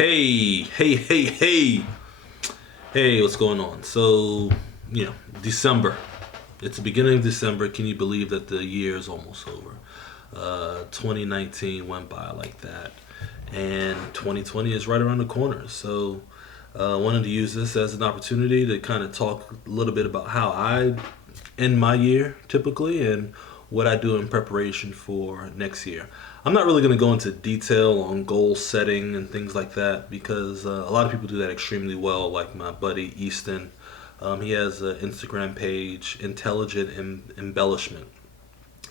Hey, what's going on? December. It's the beginning of December. Can you believe that the year is almost over? 2019 went by like that, and 2020 is right around the corner. I wanted to use this as an opportunity to kind of talk a little bit about how I end my year typically and what I do in preparation for next year. I'm not really going to go into detail on goal setting and things like that because a lot of people do that extremely well, like my buddy Easton. He has an Instagram page, Intelligent Embellishment,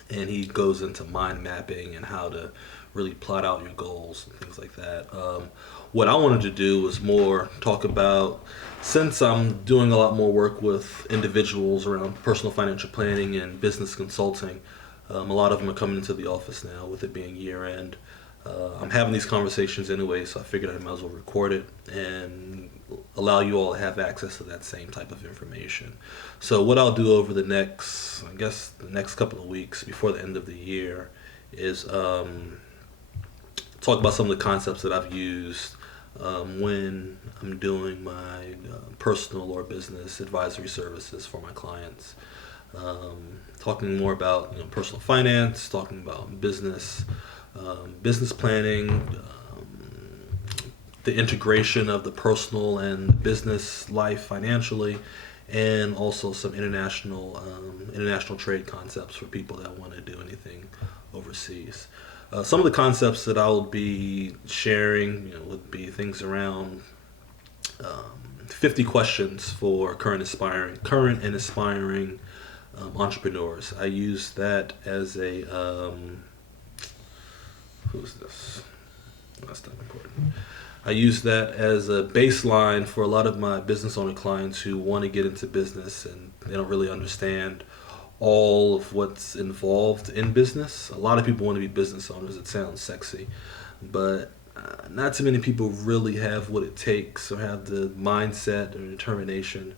and he goes into mind mapping and how to really plot out your goals and things like that. What I wanted to do was more talk about, since I'm doing a lot more work with individuals around personal financial planning and business consulting. A lot of them are coming into the office now with it being year end. I'm having these conversations anyway, so I figured I might as well record it and allow you all to have access to that same type of information. So what I'll do over the next couple of weeks before the end of the year is talk about some of the concepts that I've used when I'm doing my personal or business advisory services for my clients. Talking more about personal finance, talking about business planning, the integration of the personal and business life financially, and also some international trade concepts for people that want to do anything overseas. Some of the concepts that I'll be sharing, would be things around 50 questions for current and aspiring entrepreneurs. I use that as a who's this? That's not important. I use that as a baseline for a lot of my business owner clients who want to get into business and they don't really understand all of what's involved in business. A lot of people want to be business owners. It sounds sexy, but not too many people really have what it takes or have the mindset or determination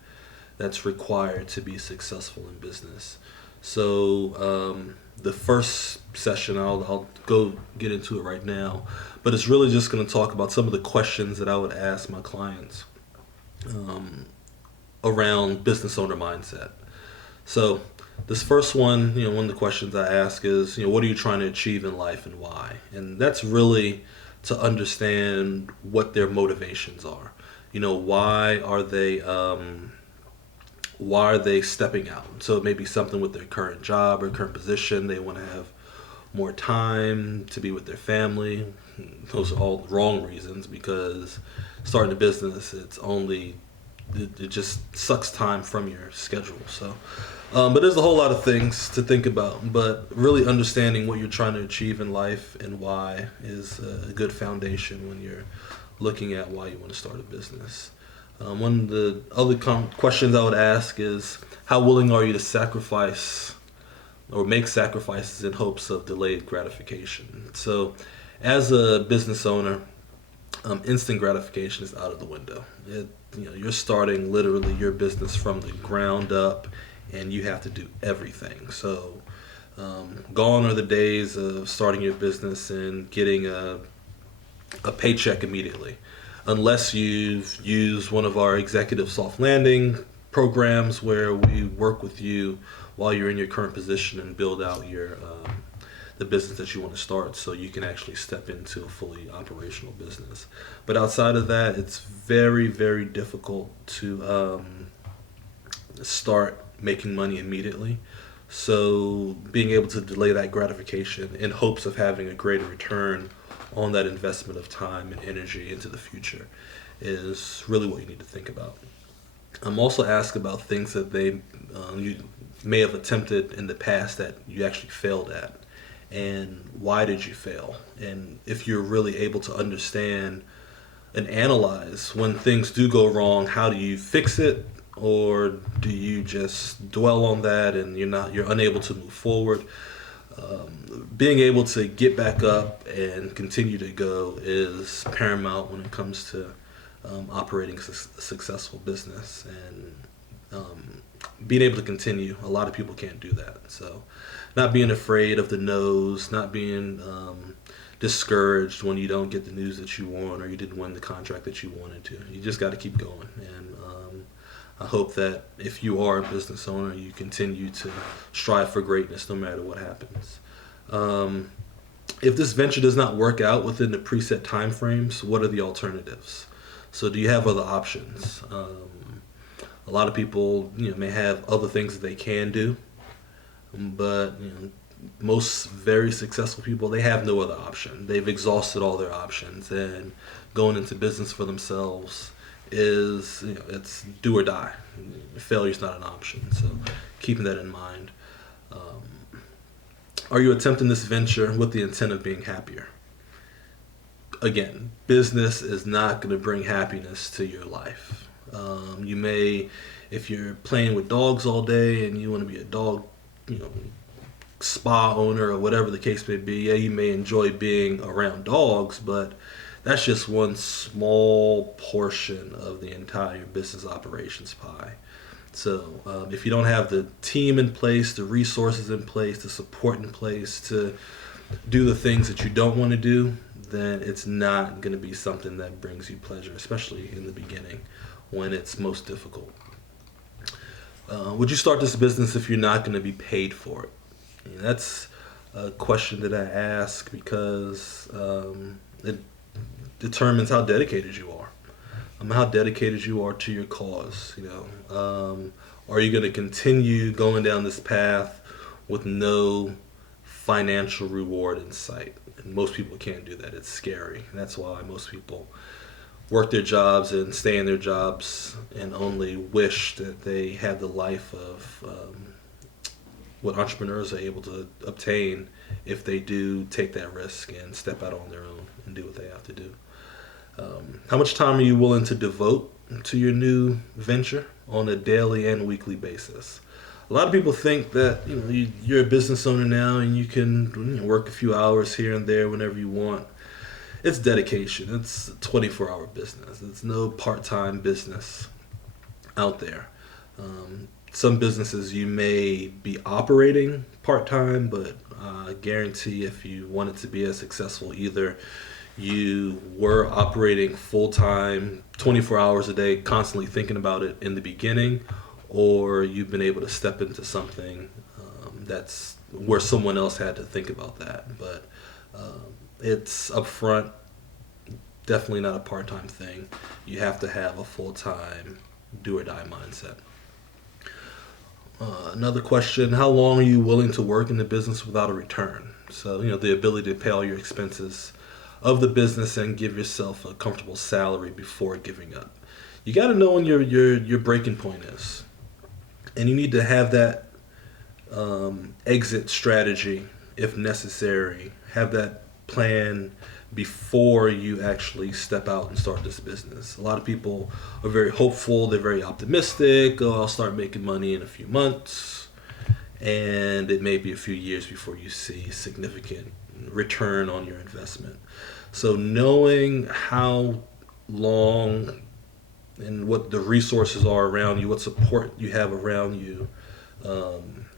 that's required to be successful in business. So the first session, I'll go get into it right now, but it's really just going to talk about some of the questions that I would ask my clients around business owner mindset. So this first one, one of the questions I ask is, what are you trying to achieve in life and why? And that's really to understand what their motivations are. Why are they stepping out? So it may be something with their current job or current position. They want to have more time to be with their family. Those are all wrong reasons because starting a business, it just sucks time from your schedule. So, but there's a whole lot of things to think about. But really understanding what you're trying to achieve in life and why is a good foundation when you're looking at why you want to start a business. One of the other questions I would ask is, how willing are you to sacrifice or make sacrifices in hopes of delayed gratification? So as a business owner, instant gratification is out of the window. You're starting literally your business from the ground up and you have to do everything. So gone are the days of starting your business and getting a paycheck immediately. Unless you've used one of our executive soft landing programs where we work with you while you're in your current position and build out the business that you want to start so you can actually step into a fully operational business. But outside of that, it's very, very difficult to start making money immediately. So being able to delay that gratification in hopes of having a greater return on that investment of time and energy into the future is really what you need to think about. I'm also asked about things that you may have attempted in the past that you actually failed at, and why did you fail? And if you're really able to understand and analyze when things do go wrong, how do you fix it, or do you just dwell on that and you're unable to move forward? Being able to get back up and continue to go is paramount when it comes to operating a successful business and being able to continue. A lot of people can't do that. So not being afraid of the no's, not being discouraged when you don't get the news that you want or you didn't win the contract that you wanted to. You just got to keep going. And I hope that if you are a business owner, you continue to strive for greatness no matter what happens. If this venture does not work out within the preset timeframes, what are the alternatives? So do you have other options? A lot of people, may have other things that they can do, but most very successful people, they have no other option. They've exhausted all their options, and going into business for themselves is, it's do or die. Failure is not an option. So keeping that in mind. Are you attempting this venture with the intent of being happier? Again, business is not going to bring happiness to your life. You may, if you're playing with dogs all day and you want to be a dog, spa owner or whatever the case may be, yeah, you may enjoy being around dogs, but that's just one small portion of the entire business operations pie. So if you don't have the team in place, the resources in place, the support in place to do the things that you don't want to do, then it's not going to be something that brings you pleasure, especially in the beginning when it's most difficult. Would you start this business if you're not going to be paid for it? That's a question that I ask because it determines how dedicated you are. How dedicated you are to your cause. Are you going to continue going down this path with no financial reward in sight? And most people can't do that. It's scary. And that's why most people work their jobs and stay in their jobs and only wish that they had the life of what entrepreneurs are able to obtain if they do take that risk and step out on their own and do what they have to do. How much time are you willing to devote to your new venture on a daily and weekly basis? A lot of people think that you're a business owner now and you can work a few hours here and there whenever you want. It's dedication. It's a 24-hour business. It's no part-time business out there. Some businesses you may be operating part-time, but I guarantee if you want it to be as successful, either you were operating full-time 24 hours a day constantly thinking about it in the beginning, or you've been able to step into something that's where someone else had to think about that. But it's upfront, definitely not a part-time thing. You have to have a full-time do-or-die mindset. Another question, how long are you willing to work in the business without a return? So, the ability to pay all your expenses of the business and give yourself a comfortable salary before giving up. You got to know when your breaking point is, and you need to have that exit strategy if necessary. Have that plan before you actually step out and start this business. A lot of people are very hopeful. They're very optimistic. Oh, I'll start making money in a few months, and it may be a few years before you see significant return on your investment. So knowing how long and what the resources are around you, what support you have around you,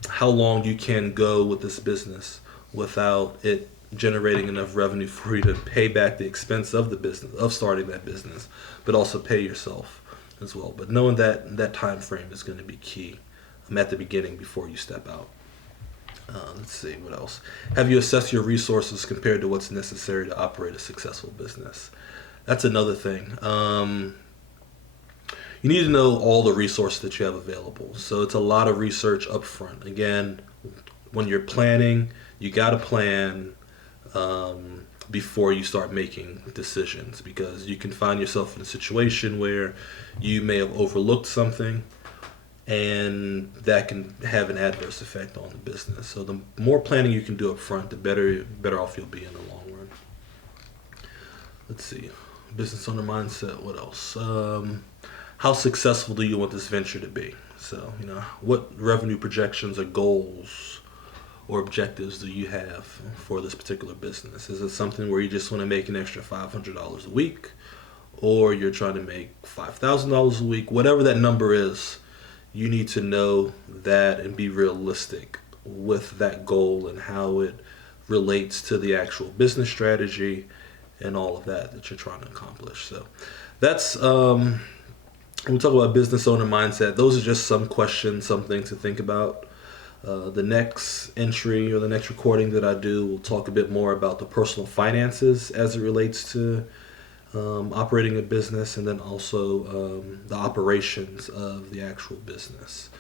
how long you can go with this business without it generating enough revenue for you to pay back the expense of the business, of starting that business, but also pay yourself as well. But knowing that time frame is going to be key at the beginning before you step out. Let's see, what else? Have you assessed your resources compared to what's necessary to operate a successful business? That's another thing. You need to know all the resources that you have available. So it's a lot of research up front. Again, when you're planning, you got to plan before you start making decisions, because you can find yourself in a situation where you may have overlooked something, and that can have an adverse effect on the business. So the more planning you can do up front, the better off you'll be in the long run. Let's see. Business owner mindset. What else? How successful do you want this venture to be? So, what revenue projections or goals or objectives do you have for this particular business? Is it something where you just want to make an extra $500 a week, or you're trying to make $5,000 a week? Whatever that number is, you need to know that and be realistic with that goal and how it relates to the actual business strategy and all of that you're trying to accomplish. So that's when we talk about business owner mindset, those are just some questions, some things to think about. The next entry or the next recording that I do will talk a bit more about the personal finances as it relates to operating a business, and then also the operations of the actual business.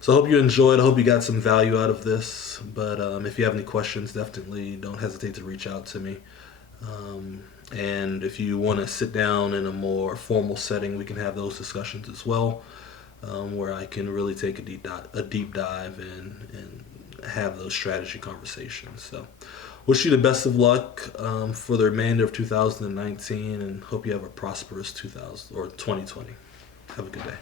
So I hope you enjoyed. I hope you got some value out of this. But if you have any questions, definitely don't hesitate to reach out to me. And if you want to sit down in a more formal setting, we can have those discussions as well, where I can really take a deep dive and have those strategy conversations. So wish you the best of luck for the remainder of 2019, and hope you have a prosperous 2020. Have a good day.